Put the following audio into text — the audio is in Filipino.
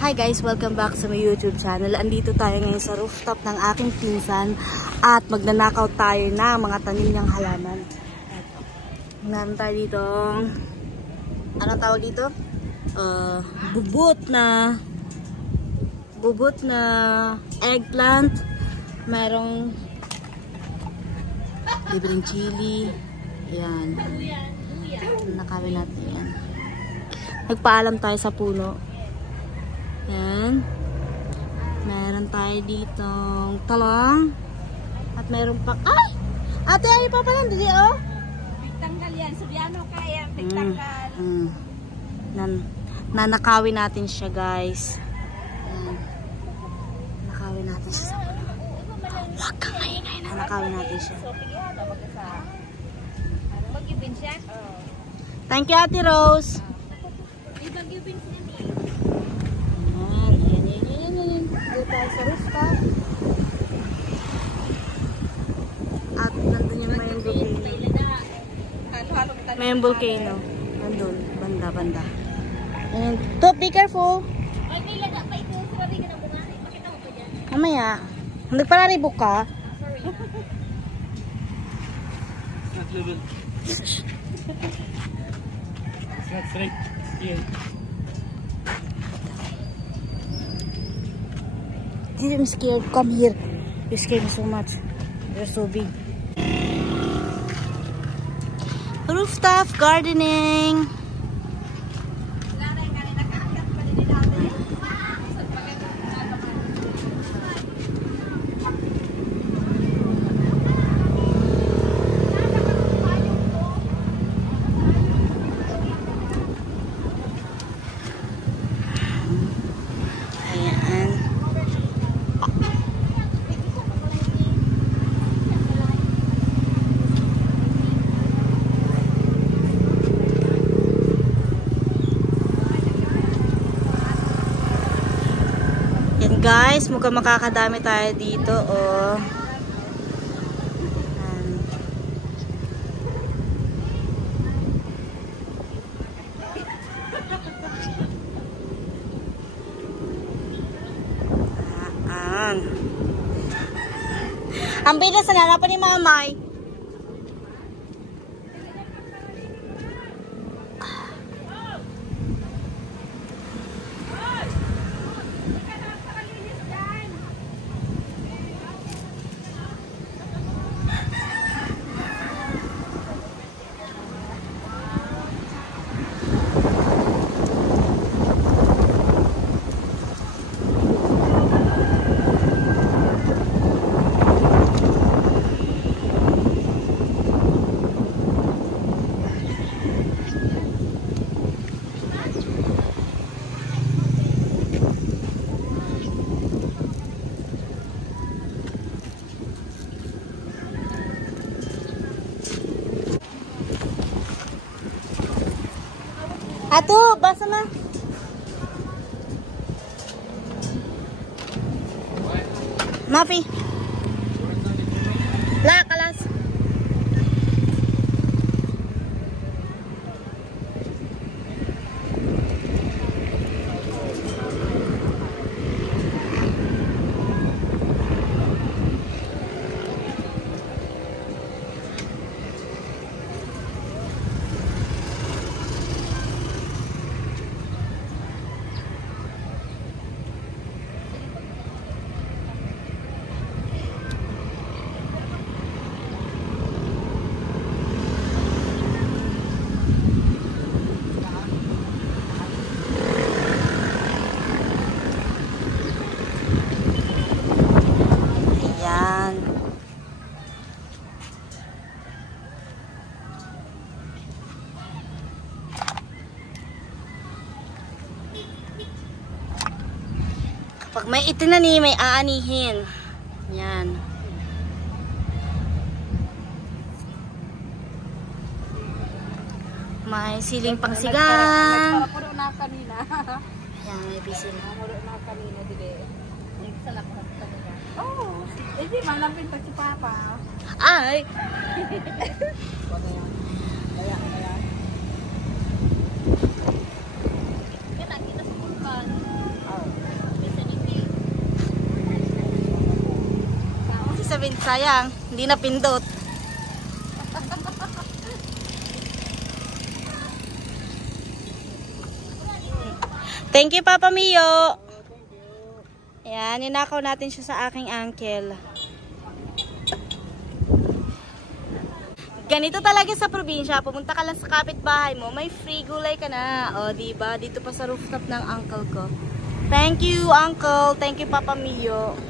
Hi guys, welcome back sa my YouTube channel. Andito tayo ngayon sa rooftop ng aking pinsan at magnanakaw tayo ng mga tanim niyang halaman. Meron tayo dito, anong tawag dito? Bubut na eggplant. Merong libreng chili. Ayan. Nakawin natin yan. Nagpaalam tayo sa puno. Ayan. Meron tayo ditong talong. At meron pa... Ay! Ate, ay pa pala. Dili, oh. Tanggal yan. Subyano kaya. Tanggal. Nanakawin natin siya, guys. Ayan. Nakawin natin siya sa puno. Huwag kang maingay. Nanakawin natin siya. Mag-ibin siya? Thank you, Ate Rose. Mag-ibin siya. Dito tayo sa rooftop. At nandun yung main volcano. Main volcano. Nandun. Banda. And, Top, be careful. Ay, may laga pa ito. Sorry ka na bunga. Pakita mo pa dyan. Mamaya. Nagpalaribok ka. Sorry. Not level. It's not straight. Yeah. I'm scared. Come here. You scare me so much. You're so big. Rooftop gardening. Guys, mukhang makakadami tayo dito, oh. Ang bilis na nanapan ni Mamay. Ato, basa na. Mafi. La, kalas. Pag may itinani, may aanihin. Yan. May siling pangsigang. Nagpapuro na kanina. Yan, may pisil. Nagpapuro na kanina, dili. Nagsalak na kanina. Oh, hindi, malapit pa si Papa. Ay! Ayan. Kita sa pulkan. sayang, hindi na pindot. Thank you, Papa Mio. Ayan, ninakaw natin siya sa aking uncle. Ganito talaga sa probinsya. Pumunta ka lang sa kapitbahay mo, may free gulay ka na. O, diba? Dito pa sa rooftop ng uncle ko. Thank you, uncle. Thank you, Papa Mio.